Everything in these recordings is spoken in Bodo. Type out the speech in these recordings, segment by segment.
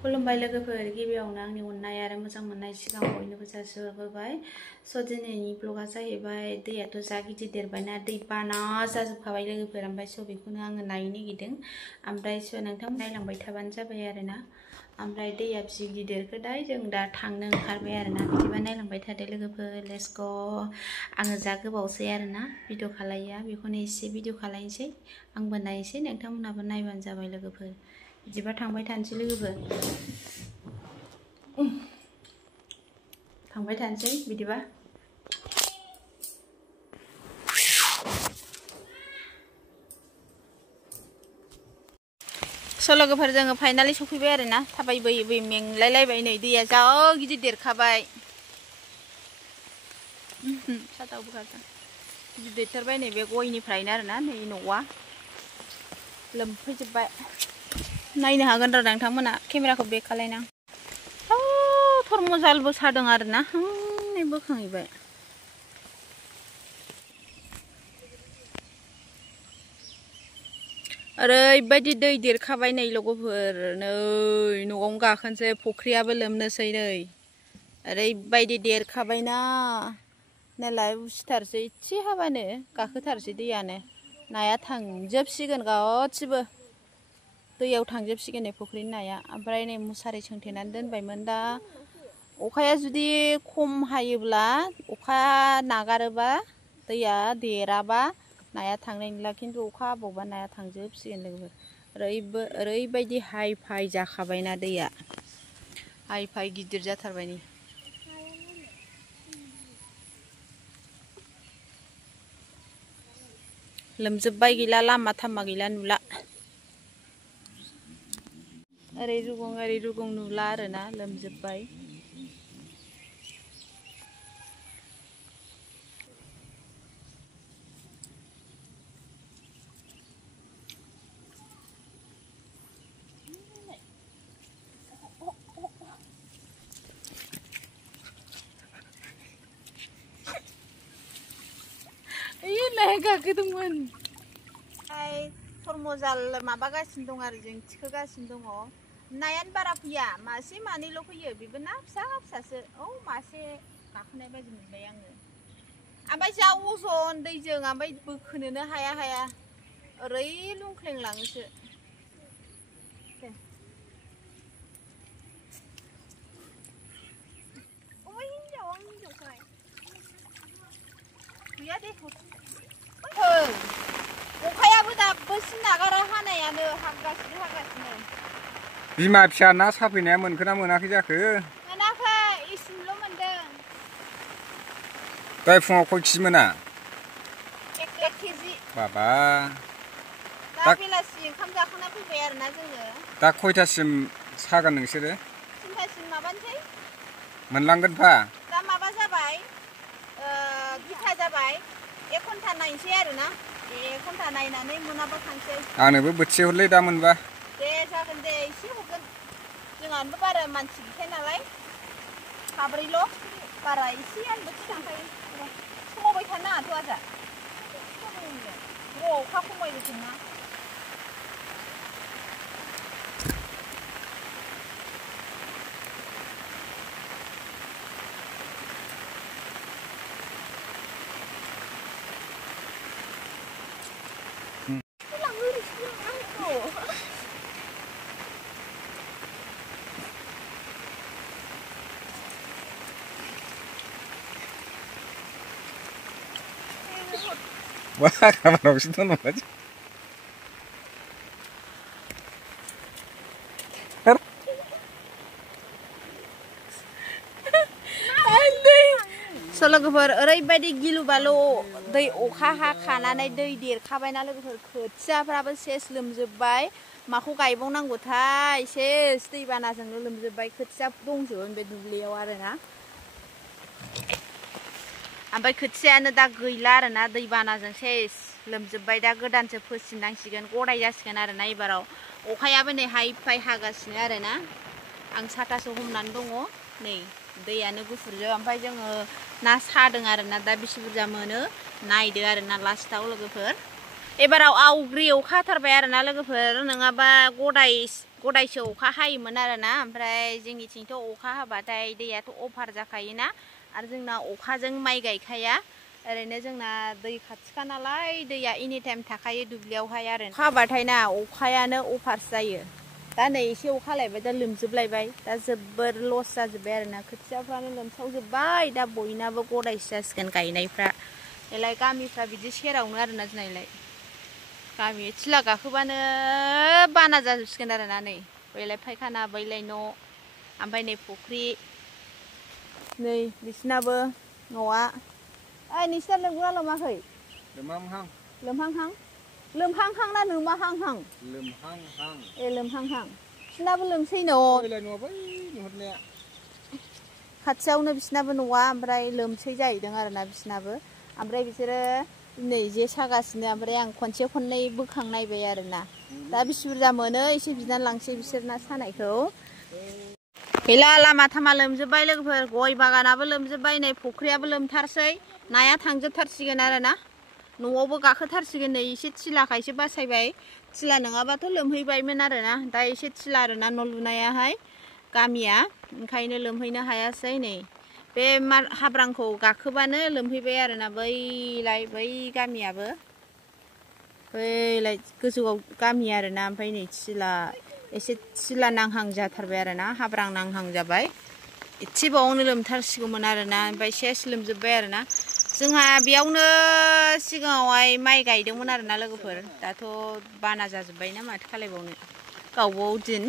खुलुमबाय लोगोफोर गिबियावनो आंनि अननाय आरो मोजां मोननाय सिगां बयनोबो जासिहरग्रोबाय स' दिनैनि ब्लगा जाहैबाय दैयाथ' जा गिदिर देरबायना दै बाना जाजोबखाबाय लोगोफोर ओमफ्राय स' बेखौनो आङो नायनो नागिरदों ओमफ्राय स' नोंथां नायलांबाय थाबानो जाबाय आरोना ओमफ्राय दैया बिसि गिदिरखोदाय जों दा थांनो ओंखारबाय आरोना बिदिबा नायलांबाय थादो लोगोफोर लेट्स ग' आङो जा गोबावसै आरोना भिडिअ खालाया बेखौनो एसे भिडिअ खालायनोसै आंबो नायनोसै नोंथांमोनहाबो नायबानो जाबाय लोगोफोर बिदिबा थांबाय थानोसै लोगोफोर थांबाय थानोसै बिदिबा स' लोगोफोर जोङो फाइनालि सफैबाय आरोना थाबायबोयै बोयै मेंलायलायबाय नै दैया जा गिदिर देरखाबाय साथावबो खारदों गिदिर देरथारबाय नै बे गयनिफ्रायनो आरोना नै न'आ लोमफैजोब्बाय नायनो हागोन र' नोंथांमोना केमेराखौ बेक खालायनां थरमजालबो सादों आरोना नै बोखांहैबाय ओरैबायदि दै देरखाबाय नै लोगोफोर नै न'आवनो गाखोनोसै फुख्रियाबो लोमनोसै नै ओरैबायदि देरखाबायना नालाय उसिथारसै एसे हाबानो गाखोथारसै दैयानो नाया थांजोबसिगोन गासिबो दैयाव थांजोबसिगोन नै फुख्रिनि नाया ओमफ्राय नै मुसारि सोंथेनानै दोनबायमोन दा अखाया जुदि खम हायोब्ला अखा नागारोबा दैया देराबा नाया थांनाय नंला खिन्थु अखा हाबावबा नाया थांजोबसिगोन लोगोफोर ओरैबायदि हाइ फाइ जाखाबायना दैया हाइ फाइ गिदिर जाथारबाय नै लोमजोब्बाय गैला लामा थामा गैला नुला ओरै रुगुं नुला आरोना लोमजोब्बाय नाया गाखोदोंमोन थरमजाल माबागासिनो दं आरो जों थिखोगासिनो दङ नायानो बारा फैया मासे मानैल' फैयो बेबो ना फिसा फिसासो औ मासे गाखोनाय बायदि मोनबाय आङो ओमफ्राय जा अजन दैजों ओमफ्राय बोखोनोनो हाया ओरै लुंख्लेंलाङोसो गैया दे अखायाबो दाबोसिम नागारा हानायानो हागासिनो बिमा फिसा ना साफैनाया मोनखोना मोनाखै जाखो मोनाखै इसिमल' मोनदों दहाय फुङाव खय केजि मोना 1 केजि बाबा दा बेलासि ओंखाम जाखांना फैबाय आरोना जोङो दा खयथासिम सागोन नोंसोरो 3थासिम माबानोसै मोनलांगोन फा दा माबा जाबाय 2था जाबाय 1 घन्टा नायनोसै आरोना 1 घन्टा नायनानै मोनाबा थांसै आंनोबो बोथिसे हरलै दा मोनबा दे जागोन दे एसे हरगोन जोंहानोबो बारा मानसि गैखाया नालाय साब्रैल' बारा एसेयानो बोथिसे थांखायो समावबाय थानो नाङाथ' आजा अखा खमायबाय थायोना Wah, kamar aku situ nol aja. लोगोफोर ओरैबायदि गिलु बालु दै अखा हाखानानै दै देरखाबायना लोगोफोर खोथियाफ्राबो सेस लोमजोब्बाय माखौ गायबावनांगौथाय सेस दैबानाजोंनो लोमजोब्बाय खोथिया दंजोबो बे दुब्लियाव आरोना ओमफ्राय खोथियानो दा गैला आरोना दैबानाजों सेस लोमजोब्बाय दा गोदानसो फोसिननांसिगोन गदाय जासिगोन आरोना एबाराव अखायाबो नै हाइ फाइ हागासिनो आरोना आं साथासो हमनानै दङ नै दैयानो गुफुरजोब ओमफ्राय जोङो ना सादों आरोना दा बेसे बुरजा मोनो नायदो आरोना लास्टाव लोगोफोर एबाराव आवग्रि अखा हाथारबाय आरोना लोगोफोर नङाबा गदाय गदायसो अखा हायोमोन आरोना ओमफ्राय जोंनिथिंथ' अखा हाबाथाय दैयाथ' अभार जाखायोना आरो जोंना अखाजों माइ गायखाया ओरैनो जोंना दै खाथिखा नालाय दैया एनि टाइम थाखायो दुब्लियावहाय आरो अखा हाबाथाय ना अखायानो अभारसो जायो दा नै एसे अखा हालायबाय दा लोमजोबलायबाय दा जोबोर लस जाजोब्बाय आरोना खोथियाफ्रानो लोमसावजोब्बाय दा बयनाबो गदायसो जासिगोन गायनायफ्रा बेलाय गामिफ्रा बिदि सेरावनो आरोना जोंनालाय गामि थिला गाखोबानो बाना जाजोबसिगोन आरोना नै बैलाय फायखाना बैलाय न' ओमफ्राय नै फुख्रि नै बिसिनाबो न'आ नोंसिना लोमगोना लोमाखै लोमहांहां लोमहांहां ना लोमाहांहां लोमहांहां ए लोमहांहां बिसिनाबो लोमसै न' बैलाय न'आ बै नुहुरनाया खाथियावनो बिसिनाबो न'आ ओमफ्राय लोमसै जाहैदों आरोना बिसिनाबो ओमफ्राय बिसोरो नै जे सागासिनो ओमफ्राय आं खनसे खननै बोखांनायबाय आरोना दा बेसे बुरजा मोनो एसे बिनानै लांसै बिसोरना सानायखौ गैला लामा थामा लोमजोब्बाय लोगोफोर गय बागानाबो लोमजोब्बाय नै फुख्रियाबो लोमथारसै नाया थांजोबथारसिगोन आरोना न'आवबो गाखोथारसिगोन नै एसे थिलाखायसो बासायबाय थिला नङाबाथ' लोमहैबायमोन आरोना दा एसे थिला आरोना न' लुनायाहाय गामिया ओंखायनो लोमहैनो हायासै नै बे हाब्रांखौ गाखोबानो लोमहैबाय आरोना बै गामियाबो बैलाय गोजौआव गामि आरोना ओमफ्राय नै एसे थिला नांहां जाथारबाय आरोना हाब्रां नांहां जाबाय एसेबावनो लोमथारसिगौमोन आरोना ओमफ्राय सेस लोमजोब्बाय आरोना जोंहा बेयावनो सिगाङावहाय माइ गायदोंमोन आरोना लोगोफोर दाथ' बाना जाजोब्बायना माथो खालायबावनो गावबाव दिन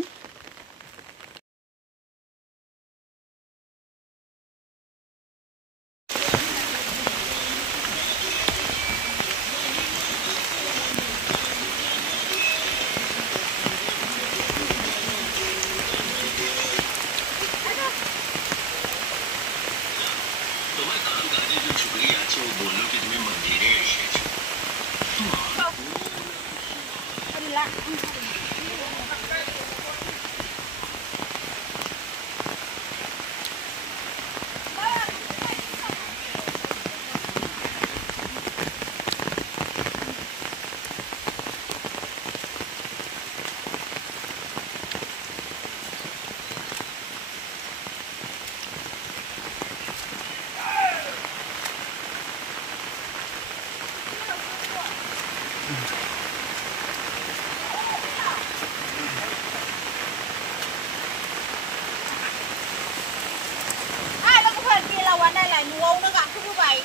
न'आवनो गाखोबोबाय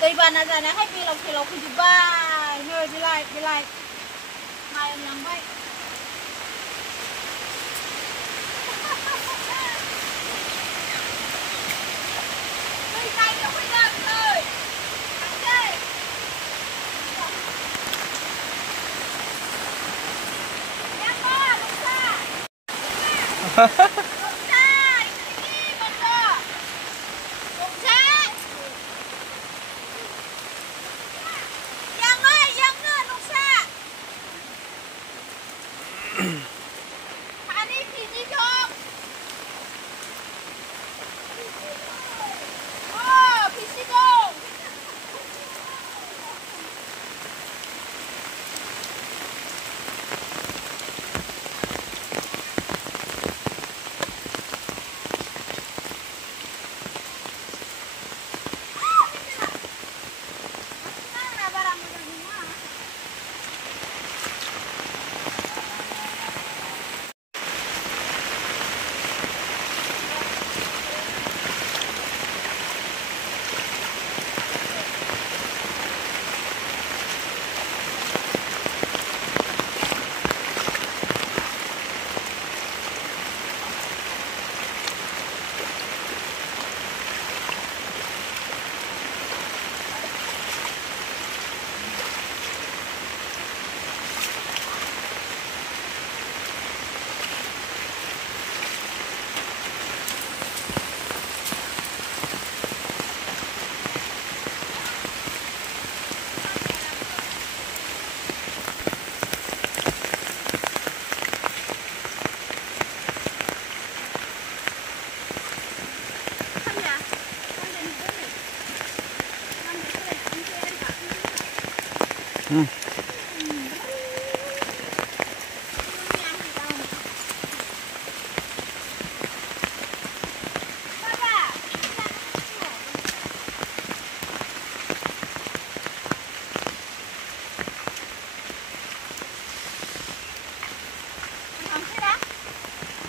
दैबाना जानायखाय बेलाव फैजोब्बाय नै बेलाय माइ लांबाय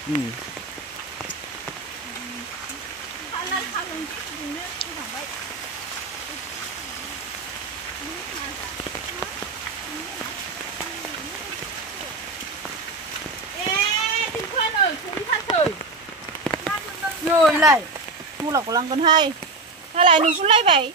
Rồi lại mua là của lăng con hay lại nó cũng lấy vậy.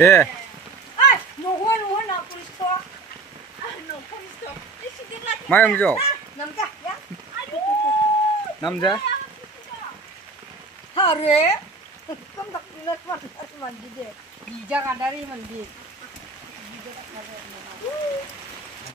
예. 마영조. 남자? 하루에 깜짝 놀랐만 만지지. 이자가 다리 만지. 이자가 다리 만지.